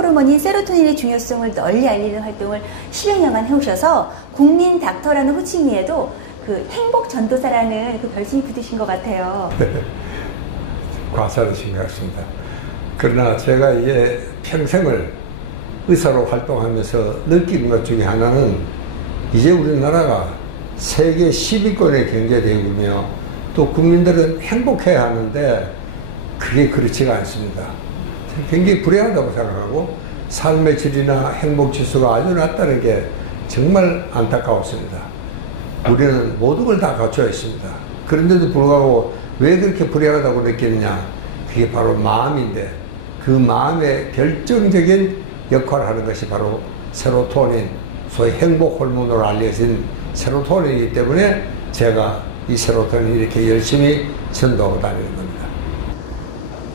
호르몬인 세로토닌의 중요성을 널리 알리는 활동을 10여 년간 해오셔서 국민 닥터라는 호칭위에도 그 행복 전도사라는 그 별칭이 붙으신 것 같아요. 과찬이신 것 같습니다. 그러나 제가 이제 평생을 의사로 활동하면서 느낀 것 중에 하나는 이제 우리나라가 세계 10위권의 경제대국이며 또 국민들은 행복해야 하는데 그게 그렇지가 않습니다. 굉장히 불행하다고 생각하고 삶의 질이나 행복 지수가 아주 낮다는 게 정말 안타까웠습니다. 우리는 모든 걸 다 갖춰 있습니다. 그런데도 불구하고 왜 그렇게 불행하다고 느끼느냐? 그게 바로 마음인데 그 마음의 결정적인 역할을 하는 것이 바로 세로토닌, 소위 행복 호르몬으로 알려진 세로토닌이기 때문에 제가 이 세로토닌을 이렇게 열심히 전도하고 다니는 겁니다.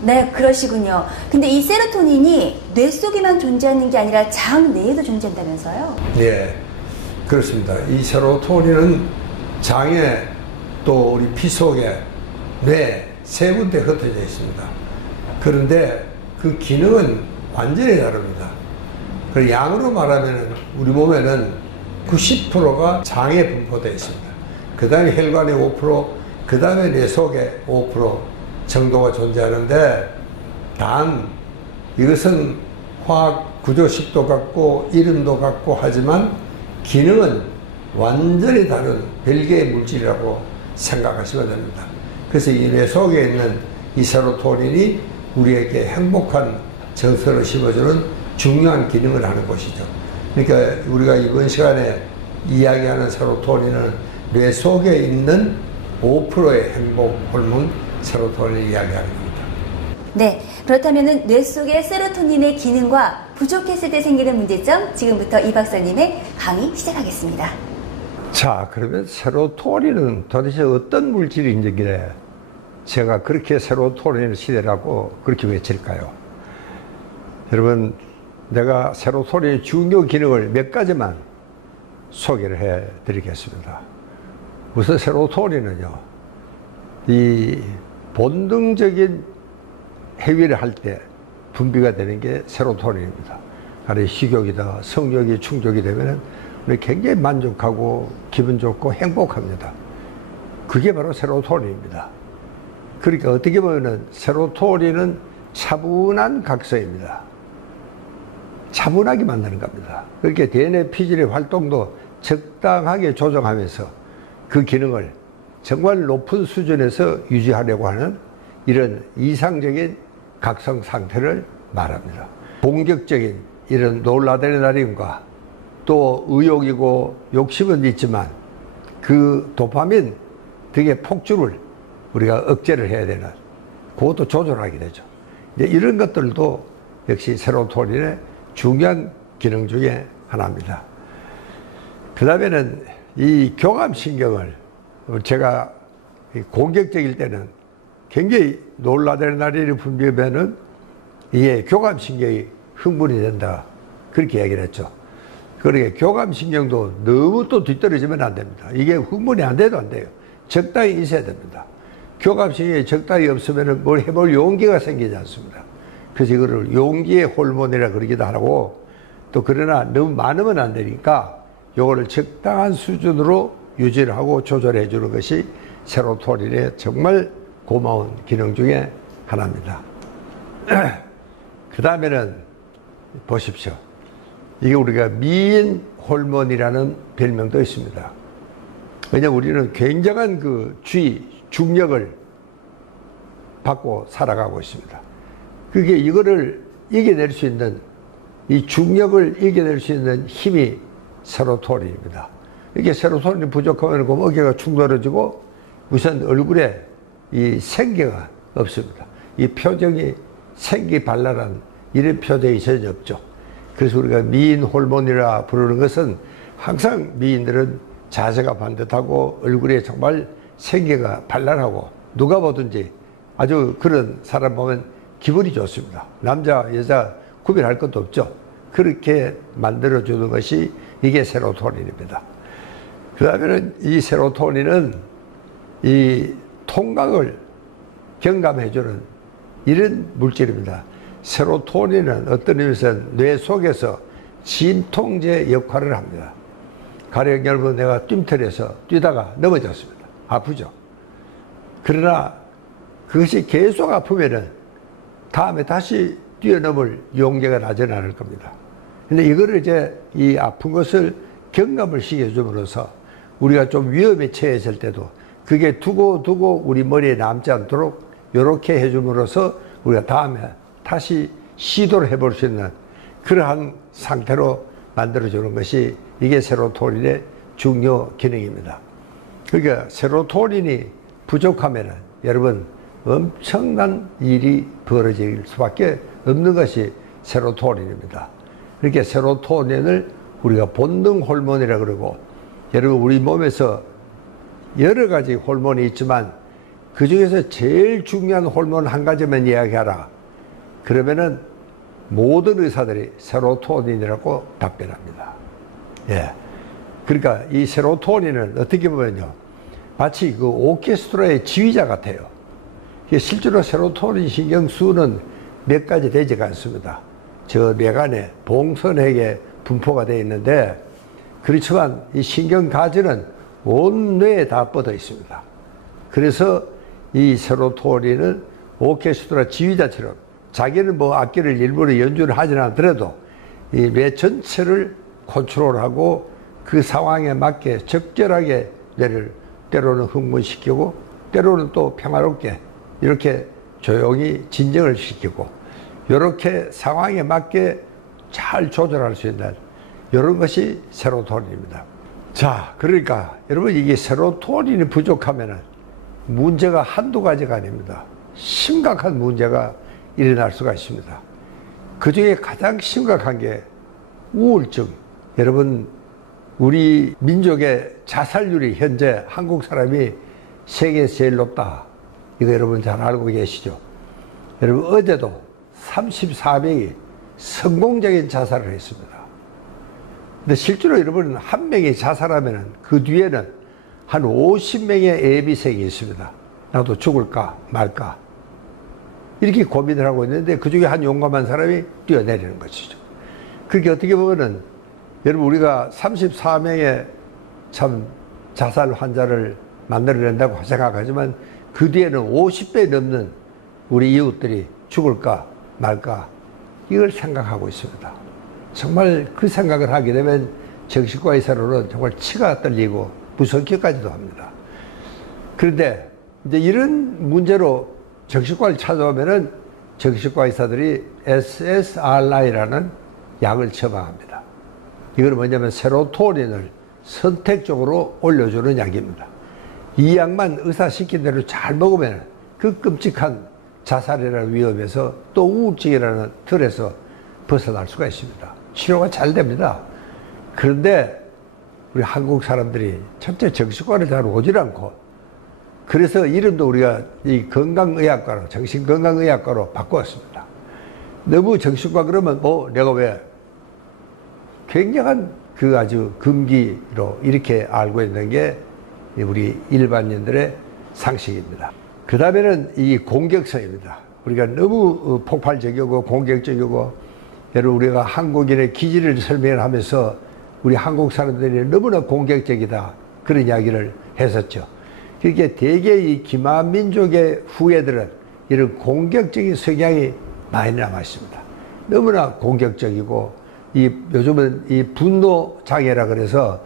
네, 그러시군요. 근데 이 세로토닌이 뇌 속에만 존재하는 게 아니라 장 내에도 존재한다면서요? 네, 그렇습니다. 이 세로토닌은 장에 또 우리 피 속에 뇌 세 군데 흩어져 있습니다. 그런데 그 기능은 완전히 다릅니다. 그 양으로 말하면 우리 몸에는 90%가 장에 분포되어 있습니다. 그 다음에 혈관에 5%, 그 다음에 뇌 속에 5% 정도가 존재하는데 단 이것은 화학 구조식도 같고 이름도 같고 하지만 기능은 완전히 다른 별개의 물질이라고 생각하시면 됩니다. 그래서 이 뇌 속에 있는 이 세로토닌이 우리에게 행복한 정서를 심어주는 중요한 기능을 하는 것이죠. 그러니까 우리가 이번 시간에 이야기하는 세로토닌은 뇌 속에 있는 5%의 행복 호르몬 세로토닌을 이야기하는 겁니다. 네, 그렇다면 뇌 속의 세로토닌의 기능과 부족했을 때 생기는 문제점, 지금부터 이 박사님의 강의 시작하겠습니다. 자, 그러면 세로토닌은 도대체 어떤 물질인지에 제가 그렇게 세로토닌을 시대라고 그렇게 외칠까요? 여러분, 내가 세로토닌의 중요 기능을 몇 가지만 소개를 해 드리겠습니다. 우선 세로토닌은요, 이 본능적인 행위를 할 때 분비가 되는 게 세로토닌입니다. 아래 식욕이다, 성욕이 충족이 되면 우리 굉장히 만족하고 기분 좋고 행복합니다. 그게 바로 세로토닌입니다. 그러니까 어떻게 보면 세로토닌은 차분한 각성입니다. 차분하게 만드는 겁니다. 그렇게 DNA 피질의 활동도 적당하게 조정하면서 그 기능을 정말 높은 수준에서 유지하려고 하는 이런 이상적인 각성 상태를 말합니다. 공격적인 이런 노르아드레날린과 또 의욕이고 욕심은 있지만 그 도파민 등의 폭주를 우리가 억제를 해야 되는, 그것도 조절하게 되죠. 이제 이런 것들도 역시 세로토닌의 중요한 기능 중에 하나입니다. 그 다음에는 이 교감신경을 제가 공격적일 때는 굉장히 노르아드레날린이 분비되면은 이게 교감신경이 흥분이 된다, 그렇게 얘기를 했죠. 그러니까 교감신경도 너무 또 뒤떨어지면 안 됩니다. 이게 흥분이 안 돼도 안 돼요. 적당히 있어야 됩니다. 교감신경이 적당히 없으면 뭘 해볼 용기가 생기지 않습니다. 그래서 이거를 용기의 호르몬이라 그러기도 하고, 또 그러나 너무 많으면 안 되니까 요거를 적당한 수준으로 유지를 하고 조절해 주는 것이 세로토닌의 정말 고마운 기능 중에 하나입니다. 그 다음에는 보십시오. 이게 우리가 미인 호르몬이라는 별명도 있습니다. 왜냐하면 우리는 굉장한 그 중력을 받고 살아가고 있습니다. 그게 이거를 이겨낼 수 있는, 이 중력을 이겨낼 수 있는 힘이 세로토닌입니다. 이게 세로토닌이 부족하면 어깨가 축 늘어지고 우선 얼굴에 이 생기가 없습니다. 이 표정이 생기발랄한 이런 표정이 전혀 없죠. 그래서 우리가 미인 호르몬이라 부르는 것은 항상 미인들은 자세가 반듯하고 얼굴에 정말 생기가 발랄하고 누가 보든지 아주 그런 사람 보면 기분이 좋습니다. 남자, 여자 구별할 것도 없죠. 그렇게 만들어주는 것이 이게 세로토닌입니다. 그 다음에는 이 세로토닌은 이 통각을 경감해주는 이런 물질입니다. 세로토닌은 어떤 의미에서 뇌 속에서 진통제 역할을 합니다. 가령 여러분 내가 뜀틀에서 뛰다가 넘어졌습니다. 아프죠? 그러나 그것이 계속 아프면은 다음에 다시 뛰어넘을 용기가 나지는 않을 겁니다. 근데 이거를 이제 이 아픈 것을 경감을 시켜줌으로써 우리가 좀 위험에 처했을 때도 그게 두고 우리 머리에 남지 않도록 이렇게 해줌으로써 우리가 다음에 다시 시도를 해볼 수 있는 그러한 상태로 만들어주는 것이 이게 세로토닌의 중요 기능입니다. 그러니까 세로토닌이 부족하면 여러분 엄청난 일이 벌어질 수밖에 없는 것이 세로토닌입니다. 그렇게 세로토닌을 우리가 본능 호르몬이라고 그러고, 여러분 우리 몸에서 여러 가지 호르몬이 있지만 그 중에서 제일 중요한 호르몬 한 가지만 이야기하라 그러면은 모든 의사들이 세로토닌이라고 답변합니다. 예. 그러니까 이 세로토닌은 어떻게 보면요, 마치 그 오케스트라의 지휘자 같아요. 실제로 세로토닌 신경수는 몇 가지 되지가 않습니다. 저 뇌간에 봉선에게 분포가 되어 있는데, 그렇지만 이 신경가지는 온 뇌에 다 뻗어 있습니다. 그래서 이 세로토닌은 오케스트라 지휘자처럼 자기는 뭐 악기를 일부러 연주를 하지는 않더라도 이 뇌 전체를 컨트롤하고 그 상황에 맞게 적절하게 뇌를 때로는 흥분시키고 때로는 또 평화롭게 이렇게 조용히 진정을 시키고 이렇게 상황에 맞게 잘 조절할 수 있는 이런 것이 세로토닌입니다. 자, 그러니까 여러분 이게 세로토닌이 부족하면 문제가 한두 가지가 아닙니다. 심각한 문제가 일어날 수가 있습니다. 그 중에 가장 심각한 게 우울증. 여러분 우리 민족의 자살률이 현재 한국 사람이 세계에서 제일 높다. 이거 여러분 잘 알고 계시죠? 여러분 어제도 34명이 성공적인 자살을 했습니다. 근데 실제로 여러분 한 명이 자살하면 그 뒤에는 한 50명의 예비생이 있습니다. 나도 죽을까 말까 이렇게 고민을 하고 있는데 그 중에 한 용감한 사람이 뛰어내리는 것이죠. 그게 어떻게 보면은 여러분 우리가 34명의 참 자살 환자를 만들어낸다고 생각하지만 그 뒤에는 50배 넘는 우리 이웃들이 죽을까 말까 이걸 생각하고 있습니다. 정말 그 생각을 하게 되면 정신과 의사로는 정말 치가 떨리고 무섭기까지도 합니다. 그런데 이제 이런 문제로 정신과를 찾아오면은 정신과 의사들이 SSRI라는 약을 처방합니다. 이건 뭐냐면 세로토닌을 선택적으로 올려주는 약입니다. 이 약만 의사 시킨 대로 잘 먹으면 그 끔찍한 자살이라는 위험에서 또 우울증이라는 틀에서 벗어날 수가 있습니다. 치료가 잘 됩니다. 그런데 우리 한국 사람들이 첫째 정신과를 잘 오질 않고, 그래서 이름도 우리가 이 건강의학과로, 정신건강의학과로 바꾸었습니다. 너무 정신과 그러면 내가 왜 굉장한 그 아주 금기로 이렇게 알고 있는 게 우리 일반인들의 상식입니다. 그 다음에는 이 공격성입니다. 우리가 너무 폭발적이고 공격적이고, 여러분 우리가 한국인의 기질을 설명을 하면서 우리 한국 사람들이 너무나 공격적이다 그런 이야기를 했었죠. 그렇게 대개 이 기마민족의 후예들은 이런 공격적인 성향이 많이 남아 있습니다. 너무나 공격적이고, 요즘은 이 분노 장애라 그래서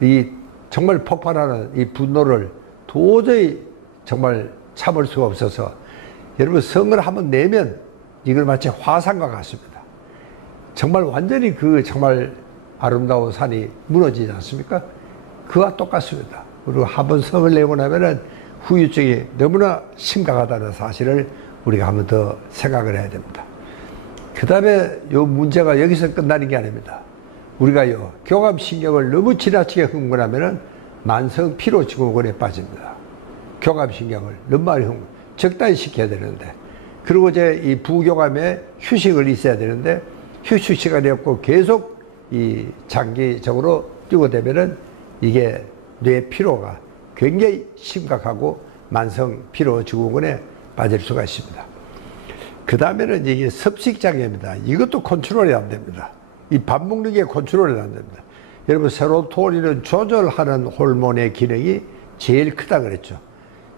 이 정말 폭발하는 이 분노를 도저히 정말 참을 수가 없어서, 여러분 성을 한번 내면 이걸 마치 화산과 같습니다. 정말 완전히 그 정말 아름다운 산이 무너지지 않습니까? 그와 똑같습니다. 그리고 한번 성을 내고 나면은 후유증이 너무나 심각하다는 사실을 우리가 한번 더 생각을 해야 됩니다. 그 다음에 요 문제가 여기서 끝나는 게 아닙니다. 우리가요, 교감신경을 너무 지나치게 흥분하면은 만성 피로 증후군에 빠집니다. 교감신경을 너무 많이 적당히 시켜야 되는데, 그리고 이제 이 부교감에 휴식을 있어야 되는데 휴식 시간이 없고 계속 이 장기적으로 뛰고 되면은 이게 뇌 피로가 굉장히 심각하고 만성 피로 증후군에 빠질 수가 있습니다. 그 다음에는 이게 섭식장애입니다. 이것도 컨트롤이 안 됩니다. 이 밥 먹는 게 컨트롤이 안 됩니다. 여러분, 세로토닌은 조절하는 호르몬의 기능이 제일 크다 그랬죠.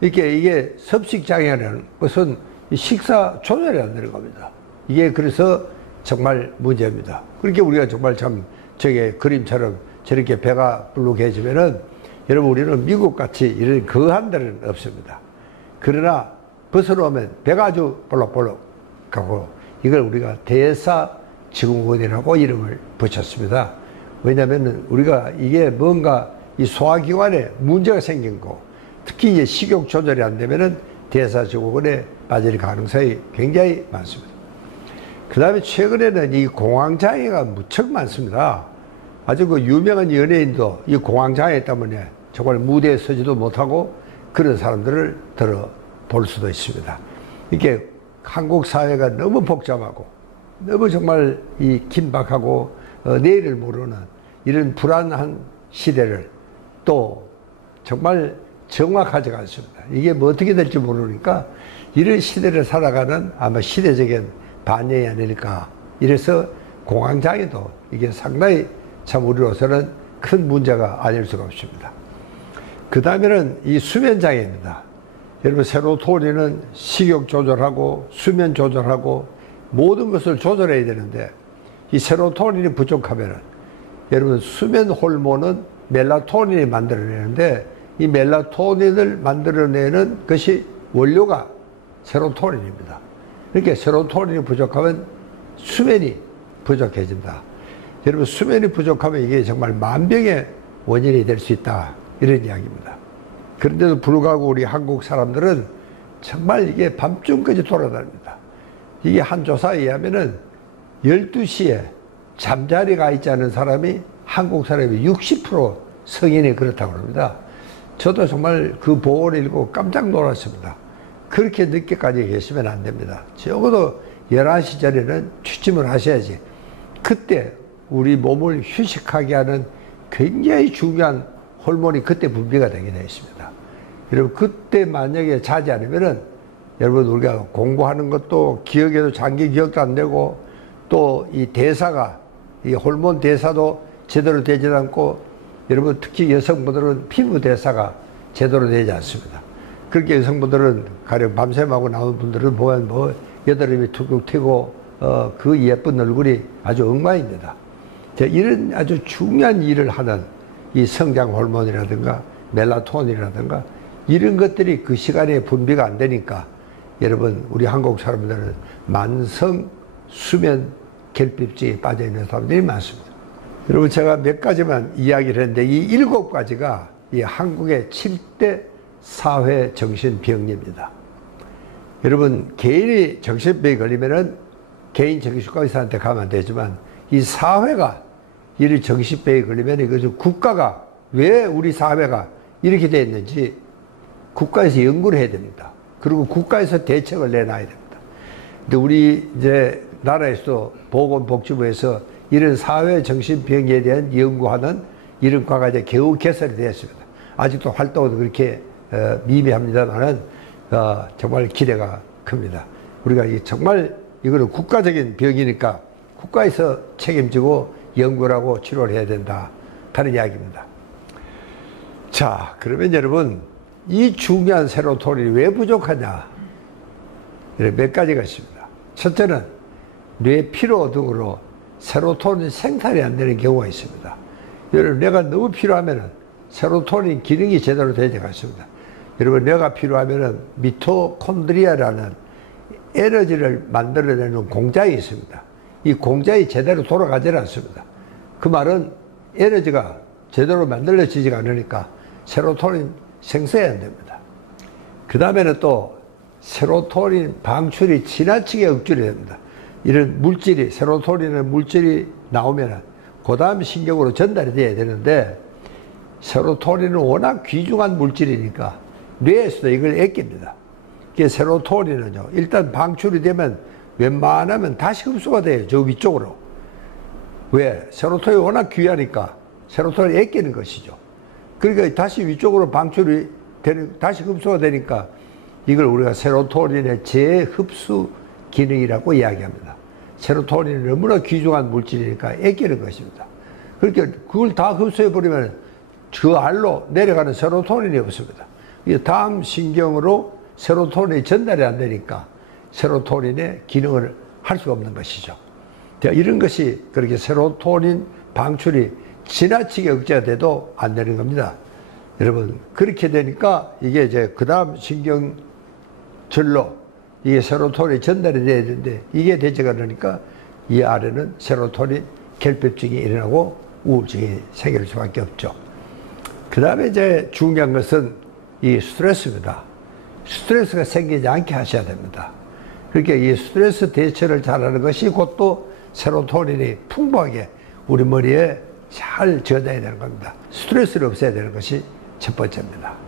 이게 섭식장애라는 것은 식사 조절이 안 되는 겁니다. 이게 그래서 정말 문제입니다. 그렇게 우리가 정말 참 저게 그림처럼 저렇게 배가 불룩해지면은 여러분, 우리는 미국같이 이런 거한 데는 없습니다. 그러나 벗어놓으면 배가 아주 볼록볼록 가고, 이걸 우리가 대사증후군이라고 이름을 붙였습니다. 왜냐하면 우리가 이게 뭔가 이 소화기관에 문제가 생긴 거, 특히 이제 식욕 조절이 안 되면은 대사증후군에 빠질 가능성이 굉장히 많습니다. 그 다음에 최근에는 이 공황장애가 무척 많습니다. 아주 그 유명한 연예인도 이 공황장애 때문에 정말 무대에 서지도 못하고 그런 사람들을 들어볼 수도 있습니다. 이게 한국 사회가 너무 복잡하고 너무 정말 이 긴박하고 내일을 모르는 이런 불안한 시대를 또 정말 정확하지가 않습니다. 이게 뭐 어떻게 될지 모르니까 이런 시대를 살아가는 아마 시대적인 반영이 아닐까. 이래서 공황장애도 이게 상당히 참 우리로서는 큰 문제가 아닐 수가 없습니다. 그 다음에는 이 수면장애입니다. 여러분, 세로토닌은 식욕 조절하고 수면 조절하고 모든 것을 조절해야 되는데 이 세로토닌이 부족하면은 여러분, 수면 호르몬은 멜라토닌이 만들어내는데 이 멜라토닌을 만들어내는 것이 원료가 세로토닌입니다. 그러니까 세로토닌이 부족하면 수면이 부족해진다. 여러분, 수면이 부족하면 이게 정말 만병의 원인이 될 수 있다. 이런 이야기입니다. 그런데도 불구하고 우리 한국 사람들은 정말 이게 밤중까지 돌아다닙니다. 이게 한 조사에 의하면은 12시에 잠자리가 있지 않은 사람이 한국 사람이 60% 성인이 그렇다고 합니다. 저도 정말 그 보고를 읽고 깜짝 놀랐습니다. 그렇게 늦게까지 계시면 안 됩니다. 적어도 11시 전에는 취침을 하셔야지. 그때 우리 몸을 휴식하게 하는 굉장히 중요한 호르몬이 그때 분비가 되게 되어 있습니다. 여러분, 그때 만약에 자지 않으면은 여러분, 우리가 공부하는 것도 기억에도 장기 기억도 안 되고 또 이 대사가 이 호르몬 대사도 제대로 되지 않고 여러분, 특히 여성분들은 피부 대사가 제대로 되지 않습니다. 그렇게 여성분들은 가령 밤샘하고 나온 분들은 보면 뭐 여드름이 툭툭 튀고 그 예쁜 얼굴이 아주 엉망입니다. 이런 아주 중요한 일을 하는 이 성장 호르몬이라든가 멜라토닌이라든가 이런 것들이 그 시간에 분비가 안 되니까 여러분, 우리 한국 사람들은 만성 수면 결핍증에 빠져 있는 사람들이 많습니다. 여러분, 제가 몇 가지만 이야기를 했는데 이 7가지가 이 한국의 7대 사회 정신병리입니다. 여러분, 개인이 정신병이 걸리면은 개인 정신과 의사한테 가면 되지만 이 사회가 이 정신병이 걸리면 이것은 국가가 왜 우리 사회가 이렇게 되어 있는지 국가에서 연구를 해야 됩니다. 그리고 국가에서 대책을 내놔야 됩니다. 근데 우리 이제 나라에서 보건복지부에서 이런 사회 정신병에 대한 연구하는 이런 과가 이제 겨우 개설이 되었습니다. 아직도 활동은 그렇게 미미합니다만은 정말 기대가 큽니다. 우리가 정말 이거는 국가적인 병이니까 국가에서 책임지고 연구를 하고 치료를 해야 된다. 다른 이야기입니다. 자, 그러면 여러분, 이 중요한 세로토닌이 왜 부족하냐? 몇 가지가 있습니다. 첫째는 뇌 피로 등으로 세로토닌 생산이 안 되는 경우가 있습니다. 여러분, 뇌가 너무 필요하면 세로토닌 기능이 제대로 되지 않습니다. 여러분, 뇌가 필요하면 미토콘드리아라는 에너지를 만들어내는 공장이 있습니다. 이 공장이 제대로 돌아가지 않습니다. 그 말은 에너지가 제대로 만들어지지가 않으니까 세로토닌 생성이 안 됩니다. 그 다음에는 또 세로토닌 방출이 지나치게 억제가 됩니다. 이런 물질이, 세로토닌의 물질이 나오면 그 다음 신경으로 전달이 돼야 되는데 세로토닌은 워낙 귀중한 물질이니까 뇌에서도 이걸 아낍니다. 이게 세로토닌은요, 일단 방출이 되면 웬만하면 다시 흡수가 돼요. 저 위쪽으로. 왜? 세로토닌이 워낙 귀하니까 세로토닌이 아끼는 것이죠. 그러니까 다시 위쪽으로 방출이 되는, 다시 흡수가 되니까 이걸 우리가 세로토닌의 재흡수 기능이라고 이야기합니다. 세로토닌은 너무나 귀중한 물질이니까 아끼는 것입니다. 그러니까 그걸 다 흡수해버리면 그 알로 내려가는 세로토닌이 없습니다. 다음 신경으로 세로토닌이 전달이 안 되니까 세로토닌의 기능을 할 수가 없는 것이죠. 이런 것이 그렇게 세로토닌 방출이 지나치게 억제가 돼도 안 되는 겁니다. 여러분, 그렇게 되니까 이게 이제 그 다음 신경절로 이게 세로토닌이 전달이 돼야 되는데 이게 되지가 않으니까 이 아래는 세로토닌 결핍증이 일어나고 우울증이 생길 수밖에 없죠. 그 다음에 이제 중요한 것은 이 스트레스입니다. 스트레스가 생기지 않게 하셔야 됩니다. 그러니까 이 스트레스 대처를 잘하는 것이 곧 또 세로토닌이 풍부하게 우리 머리에 잘 저장해야 되는 겁니다. 스트레스를 없애야 되는 것이 첫 번째입니다.